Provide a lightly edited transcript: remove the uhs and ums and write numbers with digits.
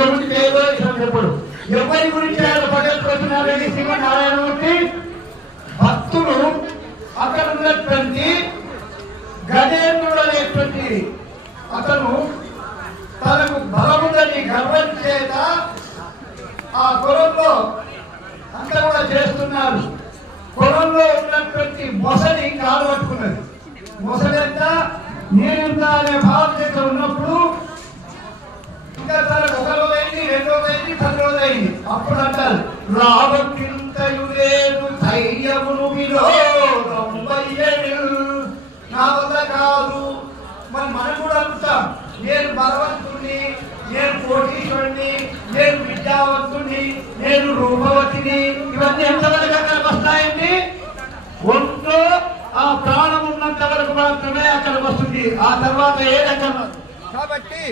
గురించి ఏదో చెప్పడు. ఎవరి గురించి ఆయన పట్టుకొచ్చినారని శ్రీమన్నారాయణమూర్తి భక్తులు అక్కడ ఉన్నటువంటి గజేంద్రుడు అనేటువంటి అతను తనకు బలముందని గర్వం చేత ఆ కులంలో అంతా కూడా చేస్తున్నారు. కులంలో ఉన్నటువంటి మొసలి కాలు పట్టుకున్నది. మొసలి అంతా నేనెంత అనే భావన ఉన్నప్పుడు ఇంకా తనకు ఒక రోజు అయింది, 2 రోజు అయింది, 10 రోజు అయింది. అప్పుడు అంటారు రాబట్టింతయులేను ధైర్యమును నా వల్ల కాదు. మనం కూడా అనుకుంటాం నేను బలవంతుణ్ణి, నేను కోటీశ్వరుణ్ణి, నేను విద్యావంతుణ్ణి, నేను రూపవతిని. ఇవన్నీ ఎంతవరకు అక్కడికి వస్తాయండి? ఒంట్లో ఆ ప్రాణం ఉన్నంత వరకు మాత్రమే అక్కడికి వస్తుంది. ఆ తర్వాత ఏ రకం. కాబట్టి